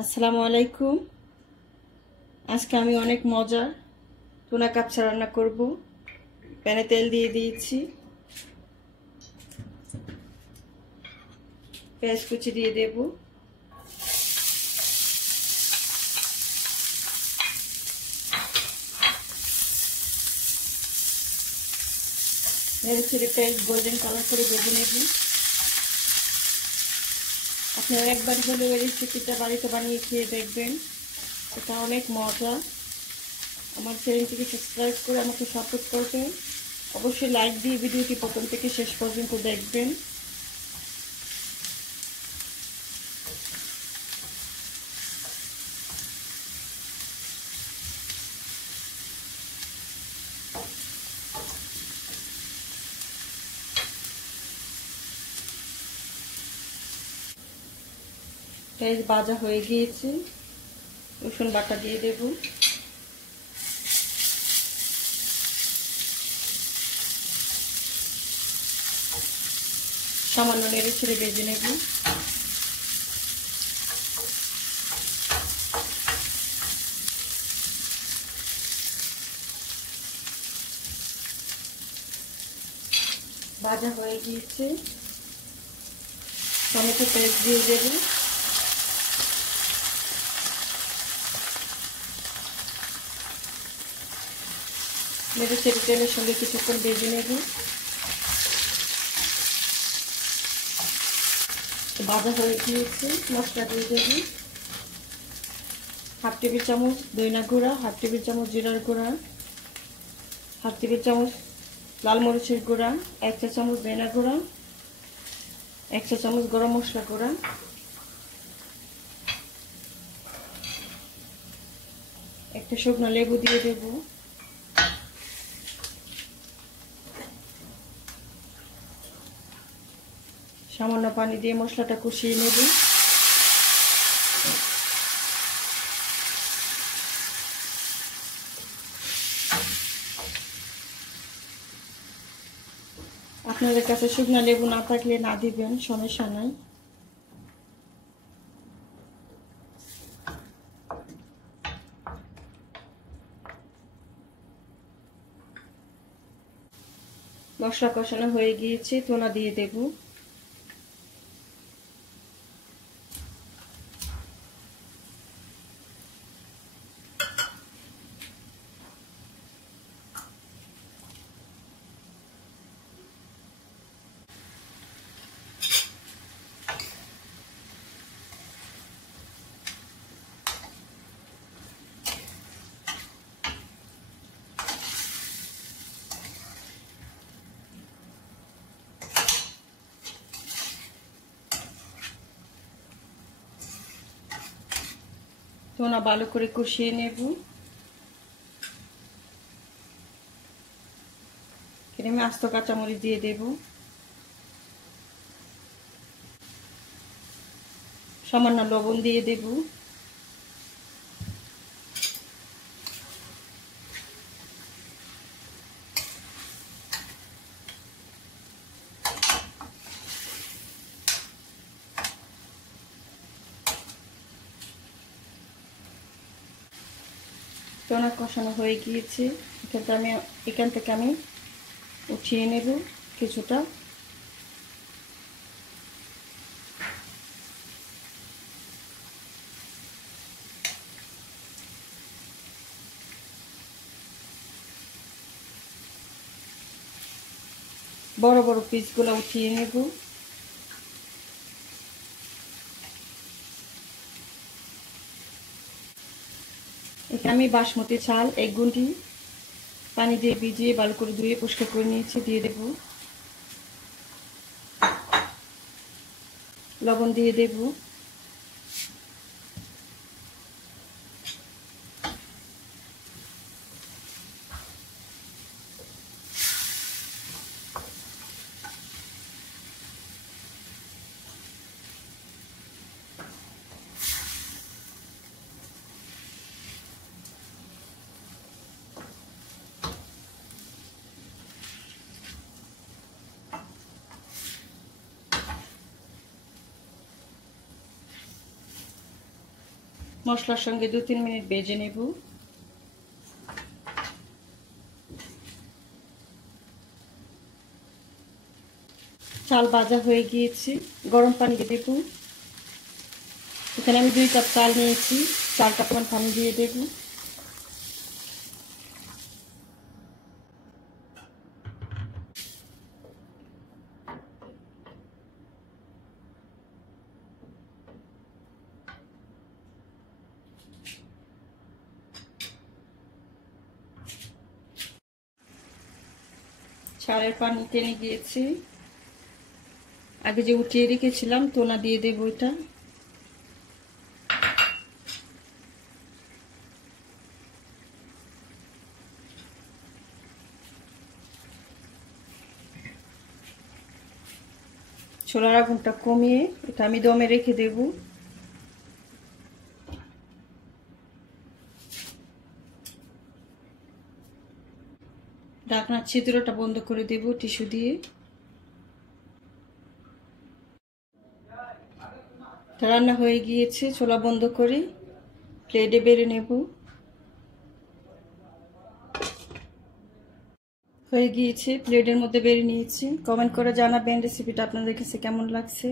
আসসালামু আলাইকুম। আজকে আমি অনেক মজার টুনা কাপসা রান্না করব। প্যানে তেল দিয়ে দিয়েছি, পেঁয়াজ কুচি দিয়ে দেব, নেড়ে চেড়ে পেঁয়াজ গোল্ডেন কালার করে ভেজে নেব। আপনারা একবার হলেও এই রেসিপিটা বাড়িতে বানিয়ে খেয়ে দেখবেন, এটা অনেক মজা। আমার চ্যানেলটিকে সাবস্ক্রাইব করে আমাকে সাপোর্ট করবেন। অবশ্যই লাইক দিয়ে ভিডিওটি প্রথম থেকে শেষ পর্যন্ত দেখবেন। পেঁয়াজ ভাজা হয়ে গিয়েছে, রসুন বাটা দিয়ে দেব, সামান্য নেড়ে ছেড়ে ভেজে নেব। ভাজা হয়ে গিয়েছে, টমেটো পেস্ট দিয়ে দেব, নেড়ে চেড়ে তেলের সঙ্গে কিছুক্ষণ ভেজে নেব। ভাজা হয়ে গিয়েছে, মশলা দিয়ে দেব, হাফ টেবিল চামচ ধনিয়া গুঁড়া, হাফ টেবিল চামচ জিরার গুঁড়া, হাফ টেবিল চামচ লাল মরিচের গুঁড়া, 1 চা চামচ ধনিয়া গুঁড়া, 1 চা চামচ গরম মশলা গুঁড়া, একটা শুকনো লেবু দিয়ে দেব, সামান্য পানি দিয়ে মশলাটা কষিয়ে নেব। আপনাদের কাছে শুকনো লেবু না থাকলে না দিবেন, সমস্যা নাই। মশলা কষানো হয়ে গিয়েছে, টুনা দিয়ে দেব, টুনা ভালো করে কষিয়ে নেব। এখানে আস্ত কাঁচামরিচ দিয়ে দেব, সামান্য লবণ দিয়ে দেব, টুনা কষানো হয়ে গিয়েছে। এখান থেকে আমি উঠিয়ে নেব কিছুটা। বড় বড় পিসগুলো উঠিয়ে নেব। এখানে আমি বাসমতি চাল 1 গুঁটি পানি দিয়ে ভিজিয়ে ভালো করে ধুয়ে পরিষ্কার করে নিয়েছি, দিয়ে দেব, লবণ দিয়ে দেব, মশলার সঙ্গে 2-3 মিনিট ভেজে নেব। চাল ভাজা হয়ে গিয়েছে, গরম পানি দিয়ে দেব। এখানে আমি 2 কাপ চাল নিয়েছি, 4 কাপ পানি দিয়ে দেব। চালের পানি টেনে গিয়েছে, আগে যে উঠিয়ে রেখেছিলাম তোনা দিয়ে দেব। এটা চুলার আগুনটা কমিয়ে এটা আমি দমে রেখে দেব। ঢাকনার ছিদ্রটা বন্ধ করে দেব টিস্যু দিয়ে। রান্না হয়ে গিয়েছে, চুলা বন্ধ করে প্লেটে বেড়ে নেব। হয়ে গিয়েছে, প্লেটের মধ্যে বেড়ে নিয়েছি। কমেন্ট করে জানাবেন রেসিপিটা আপনাদের কাছে কেমন লাগছে।